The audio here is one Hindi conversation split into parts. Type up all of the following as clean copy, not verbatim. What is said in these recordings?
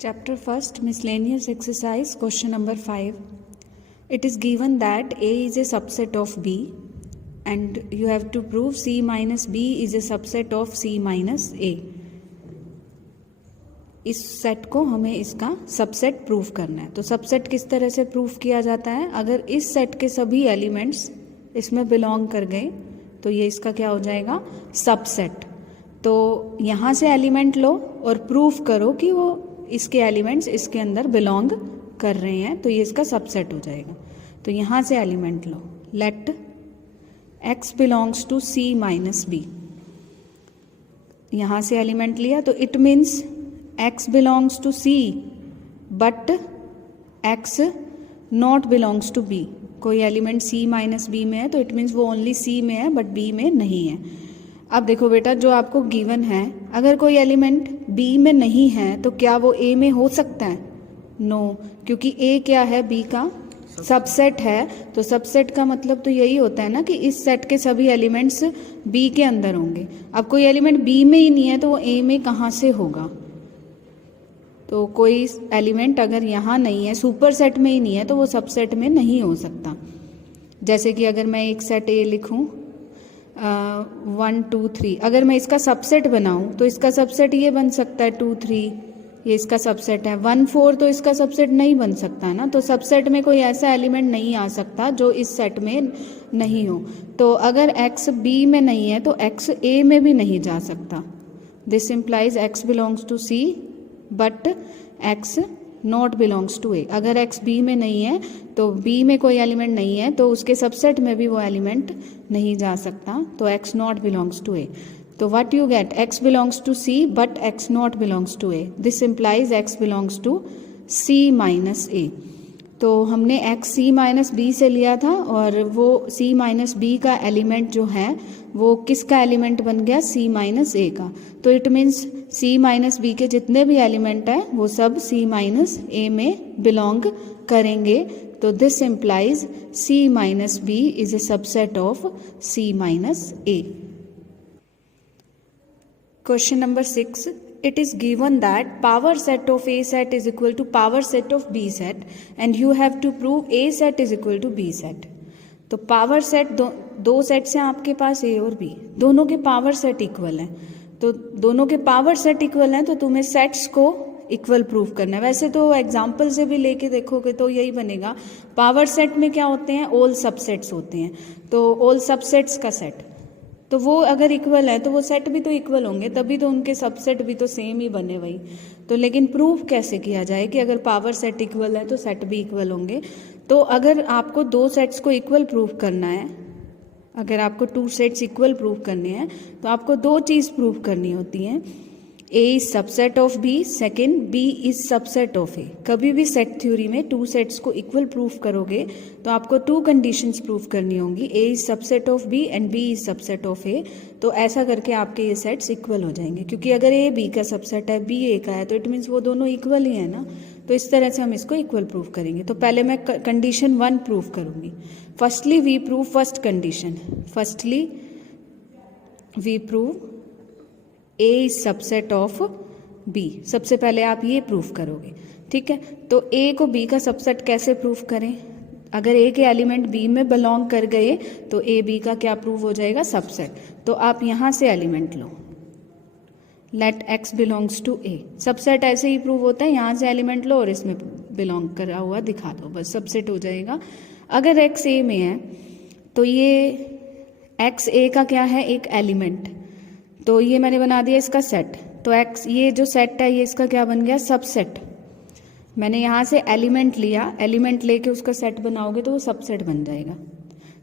Chapter 1st, Miscellaneous Exercise, question number 5. It is given that A is a subset of B and you have to prove C minus B is a subset of C minus A. इस सेट को हमें इसका सबसेट प्रूव करना है. तो सबसेट किस तरह से प्रूव किया जाता है? अगर इस सेट के सभी एलिमेंट्स इसमें बिलोंग कर गए तो ये इसका क्या हो जाएगा? सबसेट. तो यहाँ से एलिमेंट लो और प्रूव करो कि वो इसके एलिमेंट्स इसके अंदर बिलोंग कर रहे हैं, तो ये इसका सबसेट हो जाएगा. तो यहाँ से एलिमेंट लो, let x belongs to c minus b. यहाँ से एलिमेंट लिया तो it means x belongs to c but x not belongs to b. कोई एलिमेंट c माइनस b में है तो इट मीन्स वो ओनली c में है बट b में नहीं है. अब देखो बेटा, जो आपको गिवन है, अगर कोई एलिमेंट B में नहीं है तो क्या वो A में हो सकता है? नो, क्योंकि A क्या है? B का सबसेट है. तो सबसेट का मतलब तो यही होता है ना कि इस सेट के सभी एलिमेंट्स B के अंदर होंगे. अब कोई एलिमेंट B में ही नहीं है तो वो A में कहाँ से होगा? तो कोई एलिमेंट अगर यहाँ नहीं है, सुपर सेट में ही नहीं है, तो वो सबसेट में नहीं हो सकता. जैसे कि अगर मैं एक सेट A लिखूँ 1 2 3, अगर मैं इसका सबसेट बनाऊं तो इसका सबसेट ये बन सकता है 2 3, ये इसका सबसेट है. 1 4 तो इसका सबसेट नहीं बन सकता ना. तो सबसेट में कोई ऐसा एलिमेंट नहीं आ सकता जो इस सेट में नहीं हो. तो अगर x b में नहीं है तो x a में भी नहीं जा सकता. This implies x belongs to c but x not belongs to a. अगर x b में नहीं है तो b में कोई एलिमेंट नहीं है तो उसके सबसेट में भी वो एलिमेंट नहीं जा सकता. तो x not belongs to a. तो what you get? x belongs to c but x not belongs to a. This implies x belongs to c minus a. तो हमने x c माइनस b से लिया था और वो c माइनस b का एलिमेंट जो है वो किसका एलिमेंट बन गया? c माइनस a का. तो it means c minus b के जितने भी एलिमेंट हैं वो सब c माइनस a में बिलोंग करेंगे. तो this implies c minus b is a subset of c minus a. Question number 6. It is given that power set of A set is equal to power set of B set and you have to prove A set is equal to B set. तो पावर सेट दो सेट्स हैं आपके पास A और B, दोनों के पावर सेट इक्वल हैं. तो दोनों के पावर सेट इक्वल हैं तो तुम्हें सेट्स को इक्वल प्रूव करना है. वैसे तो एग्जाम्पल से भी लेके देखोगे तो यही बनेगा. पावर सेट में क्या होते हैं? ऑल सबसेट्स होते हैं. तो ऑल सबसेट्स का सेट, तो वो अगर इक्वल है तो वो सेट भी तो इक्वल होंगे, तभी तो उनके सबसेट भी तो सेम ही बने वही. तो लेकिन प्रूव कैसे किया जाए कि अगर पावर सेट इक्वल है तो सेट भी इक्वल होंगे? तो अगर आपको दो सेट्स को इक्वल प्रूव करना है, अगर आपको टू सेट्स इक्वल प्रूव करने हैं तो आपको दो चीज़ प्रूव करनी होती हैं. A is subset of B, second B is subset of A. कभी भी सेट थ्योरी में टू सेट्स को इक्वल प्रूफ करोगे तो आपको टू कंडीशंस प्रूफ करनी होंगी. A is subset of B and B is subset of A. तो ऐसा करके आपके ये सेट्स इक्वल हो जाएंगे, क्योंकि अगर A B का सबसेट है, B A का है, तो इट मीन्स वो दोनों इक्वल ही है ना. तो इस तरह से हम इसको इक्वल प्रूफ करेंगे. तो पहले मैं कंडीशन 1 प्रूफ करूँगी. Firstly we prove first condition. Firstly we prove A is subset of B. सबसे पहले आप ये प्रूफ करोगे, ठीक है. तो A को B का सबसेट कैसे प्रूफ करें? अगर A के एलिमेंट B में बिलोंग कर गए तो A B का क्या प्रूव हो जाएगा? सबसेट. तो आप यहाँ से एलिमेंट लो, let x belongs to A. Subset ऐसे ही प्रूव होता है, यहाँ से एलिमेंट लो और इसमें बिलोंग करा हुआ दिखा दो, बस सबसेट हो जाएगा. अगर x A में है तो ये x A का क्या है? एक एलिमेंट. तो ये मैंने बना दिया इसका सेट. तो x, ये जो सेट है ये इसका क्या बन गया? सबसेट. मैंने यहाँ से एलिमेंट लिया, एलिमेंट लेके उसका सेट बनाओगे तो वो सबसेट बन जाएगा.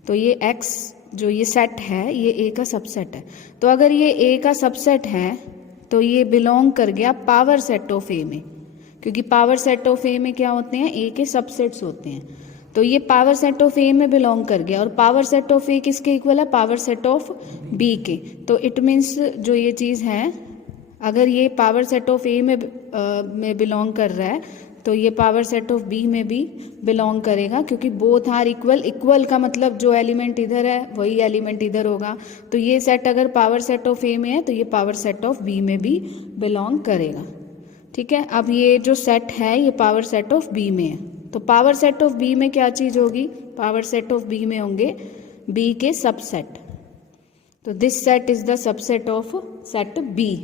तो ये x जो ये सेट है ये A का सबसेट है. तो अगर ये A का सबसेट है तो ये बिलोंग कर गया पावर सेट ऑफ A में, क्योंकि पावर सेट ऑफ A में क्या होते हैं? A के सबसेट्स होते हैं. तो ये पावर सेट ऑफ A में बिलोंग कर गया. और पावर सेट ऑफ A किसके इक्वल है? पावर सेट ऑफ B के. तो इट मीन्स जो ये चीज़ है, अगर ये पावर सेट ऑफ A में बिलोंग कर रहा है तो ये पावर सेट ऑफ B में भी बिलोंग करेगा, क्योंकि बोथ आर इक्वल. इक्वल का मतलब जो एलिमेंट इधर है वही एलिमेंट इधर होगा. तो ये सेट अगर पावर सेट ऑफ A में है तो ये पावर सेट ऑफ B में भी बिलोंग करेगा. ठीक है, अब ये जो सेट है ये पावर सेट ऑफ बी में है, तो पावर सेट ऑफ बी में क्या चीज़ होगी, पावर सेट ऑफ बी में होंगे बी के सबसेट, तो this set is the subset of set B.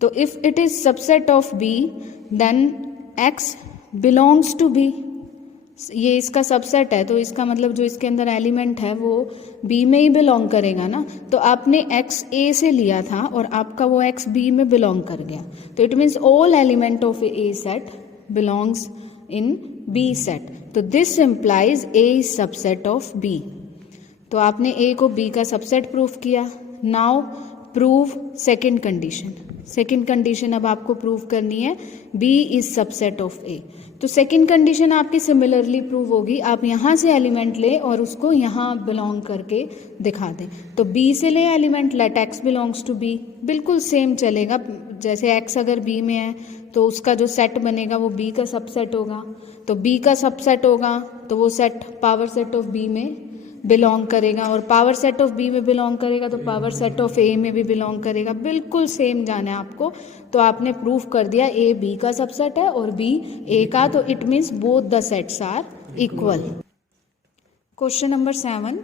तो if it is subset of B then x belongs to B, ये इसका सबसेट है तो इसका मतलब जो इसके अंदर एलिमेंट है वो बी में ही बिलोंग करेगा ना, तो आपने एक्स ए से लिया था और आपका वो एक्स बी में बिलोंग कर गया, तो it means all element of A set belongs in B set, तो this implies A is subset of B. तो आपने ए को बी का सबसेट प्रूफ किया। Now prove second condition, second condition अब आपको प्रूव करनी है B is subset of A. तो सेकेंड कंडीशन आपकी सिमिलरली प्रूव होगी, आप यहाँ से एलिमेंट ले और उसको यहाँ बिलोंग करके दिखा दें, तो बी से ले element, let x belongs to B, बिल्कुल सेम चलेगा, जैसे एक्स अगर बी में है तो उसका जो सेट बनेगा वो बी का सबसेट होगा, तो बी का सबसेट होगा तो वो set power set of B में बिलोंग करेगा, और पावर सेट ऑफ बी में बिलोंग करेगा तो पावर सेट ऑफ ए में भी बिलोंग करेगा, बिल्कुल सेम जाना है आपको। तो आपने प्रूफ कर दिया ए बी का सबसेट है और बी ए का, तो it means both the sets are equal. Question number 7,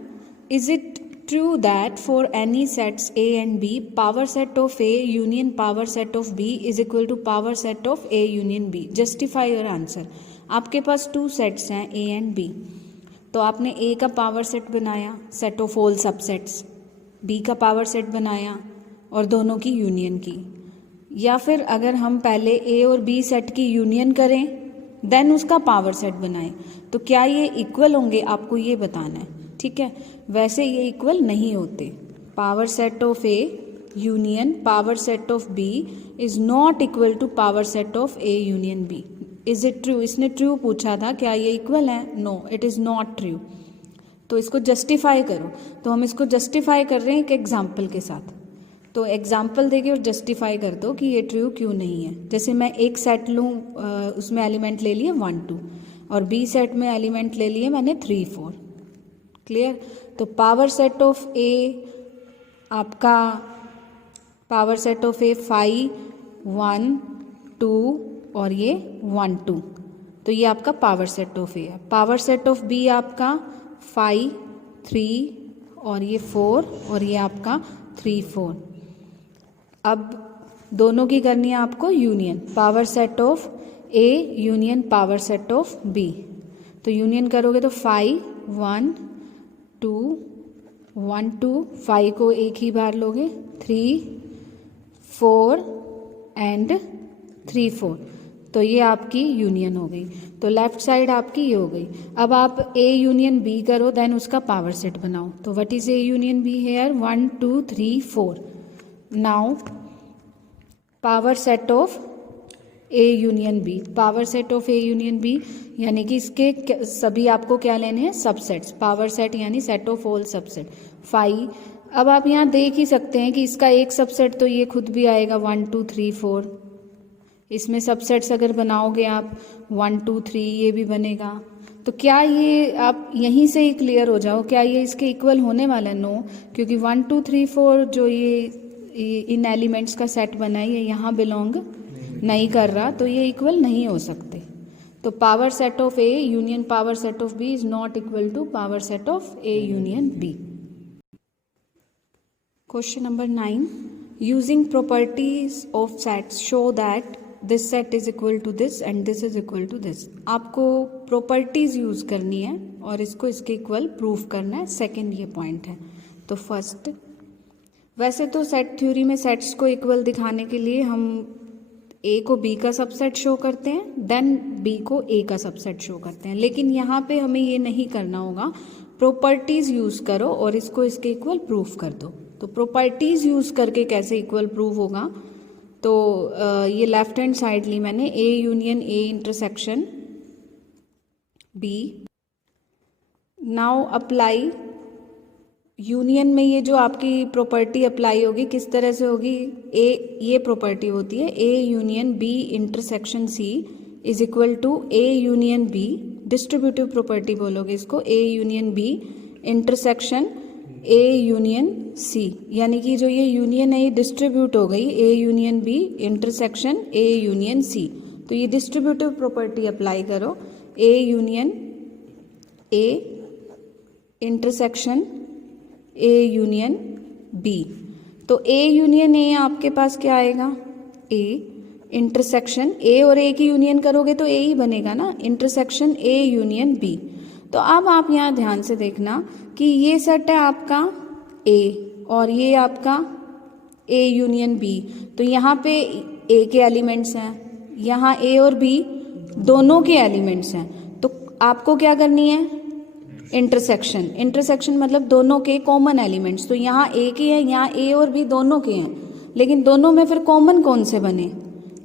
is it true that for any sets A and B power set of A union power set of B is equal to power set of A union B, justify your answer. आपके पास 2 सेट्स हैं ए एंड बी, तो आपने ए का पावर सेट बनाया set of all subsets, B का पावर सेट बनाया और दोनों की यूनियन की, या फिर अगर हम पहले ए और बी सेट की यूनियन करें देन उसका पावर सेट बनाएं, तो क्या ये इक्वल होंगे, आपको ये बताना है, ठीक है। वैसे ये इक्वल नहीं होते, power set of A union power set of B is not equal to power set of A union B. Is it true, इसने ट्रू पूछा था, क्या ये इक्वल है, no it is not true. तो इसको जस्टिफाई करो, तो हम इसको जस्टिफाई कर रहे हैं एक एग्जाम्पल के साथ, तो एग्जाम्पल देके और जस्टिफाई कर दो कि ये ट्रू क्यों नहीं है। जैसे मैं एक सेट लूँ, उसमें एलिमेंट ले लिए 1 2 और बी सेट में एलिमेंट ले लिए मैंने 3 4, क्लियर। तो पावर सेट ऑफ ए आपका पावर सेट ऑफ ए 5 1 2 और ये 1 2, तो ये आपका पावर सेट ऑफ ए है। पावर सेट ऑफ बी आपका 5 3 और ये 4 और ये आपका 3 4। अब दोनों की करनी है आपको union, power set of A union power set of B, तो यूनियन करोगे तो 5 1 2 1 2, 5 को एक ही बार लोगे, 3 4 एंड 3 4, तो ये आपकी यूनियन हो गई। तो लेफ्ट साइड आपकी ये हो गई। अब आप ए यूनियन बी करो देन उसका पावर सेट बनाओ, तो what is A union B here, 1 2 3 4। Now power set of A union B, power set of A union B यानी कि इसके सभी आपको क्या लेने हैं, सबसेट्स, पावर सेट यानी सेट ऑफ ऑल सबसेट 5। अब आप यहाँ देख ही सकते हैं कि इसका एक सबसेट तो ये खुद भी आएगा 1 2 3 4, इसमें सबसेट्स अगर बनाओगे आप 1 2 3 ये भी बनेगा, तो क्या ये आप यहीं से ही क्लियर हो जाओ, क्या ये इसके इक्वल होने वाला है, नो, क्योंकि 1 2 3 4 जो ये इन एलिमेंट्स का सेट बना है ये यहाँ बिलोंग नहीं कर रहा, तो ये इक्वल नहीं हो सकते। तो power set of A union power set of B is not equal to power set of A union B. Question number 9, using properties of sets show that this set is equal to this and this is equal to this. आपको प्रॉपर्टीज यूज करनी है और इसको इसके इक्वल प्रूव करना है, सेकेंड ये पॉइंट है। तो फर्स्ट, वैसे तो सेट थ्योरी में सेट्स को इक्वल दिखाने के लिए हम ए को बी का सबसेट शो करते हैं, देन बी को ए का सबसेट शो करते हैं, लेकिन यहाँ पे हमें ये नहीं करना होगा, प्रॉपर्टीज यूज करो और इसको इसके इक्वल प्रूफ कर दो। तो प्रॉपर्टीज यूज करके कैसे इक्वल प्रूव होगा, तो ये लेफ्ट हैंड साइड ली मैंने, A union A intersection B. Now apply union में ये जो आपकी प्रॉपर्टी अप्लाई होगी किस तरह से होगी, ए ये प्रॉपर्टी होती है A union B intersection C is equal to A union B, distributive property बोलोगे इसको, A union B intersection A union C, यानी कि जो ये यूनियन है ये डिस्ट्रीब्यूट हो गई A union B intersection A union C. तो ये डिस्ट्रीब्यूटिव प्रॉपर्टी अप्लाई करो, A union A intersection A union B. तो ए यूनियन ए आपके पास क्या आएगा, ए इंटरसेक्शन ए और ए की यूनियन करोगे तो ए ही बनेगा ना, इंटरसेक्शन ए यूनियन बी। तो अब आप यहाँ ध्यान से देखना कि ये सेट है आपका ए और ये आपका ए यूनियन बी। तो यहाँ पे ए के एलिमेंट्स हैं, यहाँ ए और बी दोनों के एलिमेंट्स हैं। तो आपको क्या करनी है, इंटरसेक्शन, इंटरसेक्शन मतलब दोनों के कॉमन एलिमेंट्स। तो यहाँ ए के हैं, यहाँ ए और बी दोनों के हैं, लेकिन दोनों में फिर कॉमन कौन से बने,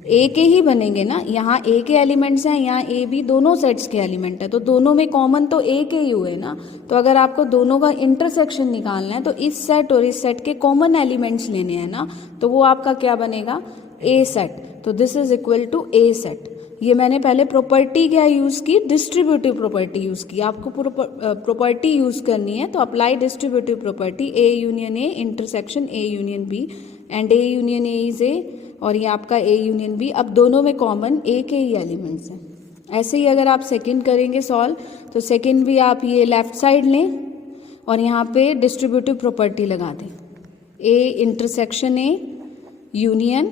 ए के ही बनेंगे ना। यहाँ ए के एलिमेंट्स हैं, यहाँ ए बी दोनों सेट्स के एलिमेंट है, तो दोनों में कॉमन तो ए के ही हुए ना। तो अगर आपको दोनों का इंटरसेक्शन निकालना है तो इस सेट और इस सेट के कॉमन एलिमेंट्स लेने हैं ना, तो वो आपका क्या बनेगा, ए सेट। तो this is equal to A set. ये मैंने पहले प्रॉपर्टी क्या यूज की, डिस्ट्रीब्यूटिव प्रॉपर्टी यूज की। आपको प्रॉपर्टी यूज करनी है तो apply distributive property, A union A intersection A union B and A union A is A और ये आपका ए यूनियन बी। अब दोनों में कॉमन ए के ही एलिमेंट्स हैं। ऐसे ही अगर आप सेकंड करेंगे सॉल्व, तो सेकंड भी आप ये लेफ्ट साइड लें और यहाँ पे डिस्ट्रीब्यूटिव प्रॉपर्टी लगा दें, A intersection A union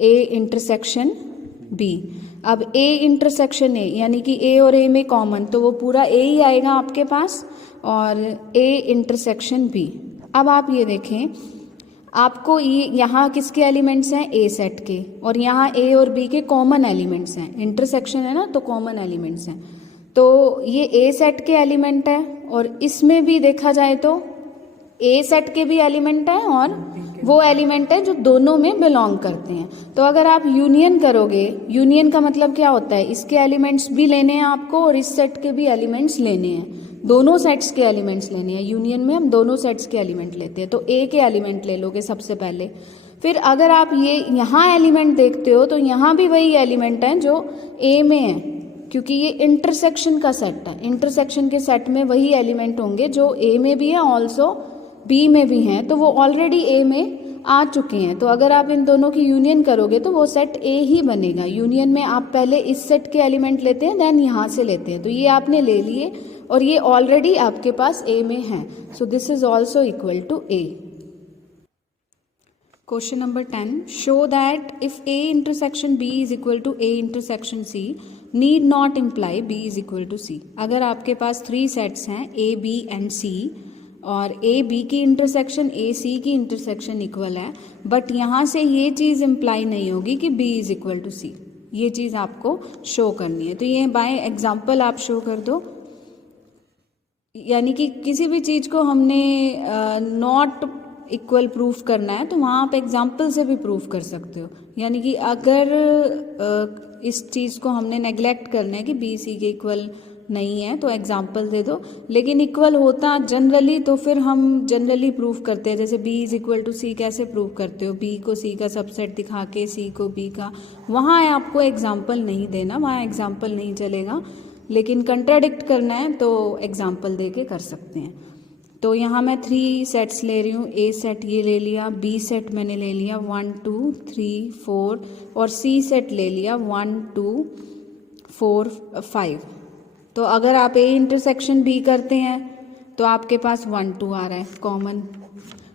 A intersection B. अब ए इंटरसेक्शन ए यानी कि ए और ए में कॉमन, तो वो पूरा ए ही आएगा आपके पास, और ए इंटरसेक्शन बी। अब आप ये देखें, आपको ये यहाँ किसके एलिमेंट्स हैं, ए सेट के, और यहाँ ए और बी के कॉमन एलिमेंट्स हैं। इंटरसेक्शन है ना, तो कॉमन एलिमेंट्स हैं। तो ये ए सेट के एलिमेंट है, और इसमें भी देखा जाए तो ए सेट के भी एलिमेंट है और वो एलिमेंट है जो दोनों में बिलोंग करते हैं। तो अगर आप यूनियन करोगे, यूनियन का मतलब क्या होता है, इसके एलिमेंट्स भी लेने हैं आपको और इस सेट के भी एलिमेंट्स लेने हैं, दोनों सेट्स के एलिमेंट्स लेने हैं। यूनियन में हम दोनों सेट्स के एलिमेंट लेते हैं। तो ए के एलिमेंट ले लोगे सबसे पहले, फिर अगर आप ये यहाँ एलिमेंट देखते हो तो यहाँ भी वही एलिमेंट है जो ए में है, क्योंकि ये इंटरसेक्शन का सेट है। इंटरसेक्शन के सेट में वही एलिमेंट होंगे जो ए में भी है, ऑल्सो बी में भी हैं, तो वो ऑलरेडी ए में आ चुके हैं। तो अगर आप इन दोनों की यूनियन करोगे तो वो सेट ए ही बनेगा। यूनियन में आप पहले इस सेट के एलिमेंट लेते हैं, देन यहाँ से लेते हैं। तो ये आपने ले लिए और ये ऑलरेडी आपके पास ए में है, so this is also equal to A. Question number 10, show that if A intersection B is equal to A intersection C need not imply B is equal to C. अगर आपके पास 3 सेट्स हैं ए बी एंड सी, और ए बी की इंटरसेक्शन ए सी की इंटरसेक्शन इक्वल है, बट यहाँ से ये चीज़ इम्प्लाई नहीं होगी कि बी इज इक्वल टू सी, ये चीज़ आपको शो करनी है। तो ये बाय एग्जाम्पल आप शो कर दो, यानी कि किसी भी चीज़ को हमने नॉट इक्वल प्रूफ करना है तो वहाँ आप एग्जाम्पल से भी प्रूफ कर सकते हो। यानी कि अगर इस चीज़ को हमने नेग्लेक्ट करना है कि बी सी के इक्वल नहीं है तो एग्जाम्पल दे दो, लेकिन इक्वल होता जनरली तो फिर हम जनरली प्रूफ करते हैं। जैसे बी इज इक्वल टू सी कैसे प्रूफ करते हो, बी को सी का सबसेट दिखा के सी को बी का, वहाँ आपको एग्जाम्पल नहीं देना, वहाँ एग्जाम्पल नहीं चलेगा। लेकिन कंट्राडिक्ट करना है तो एग्जाम्पल दे के कर सकते हैं। तो यहाँ मैं 3 सेट्स ले रही हूँ, ए सेट ये ले लिया, बी सेट मैंने ले लिया 1 2 3 4, और सी सेट ले लिया 1 2 4 5। तो अगर आप ए इंटरसेक्शन बी करते हैं तो आपके पास 1 2 आ रहा है कॉमन,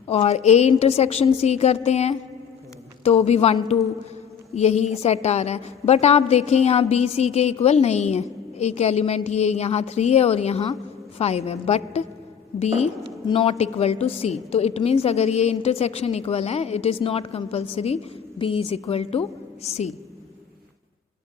और ए इंटरसेक्शन सी करते हैं तो भी 1 2 यही सेट आ रहा है। बट आप देखें यहाँ बी सी के इक्वल नहीं है, एक एलिमेंट ये यहाँ 3 है और यहाँ 5 है, but B not equal to C. तो इट मीन्स अगर ये इंटरसेक्शन इक्वल है, it is not compulsory B is equal to C.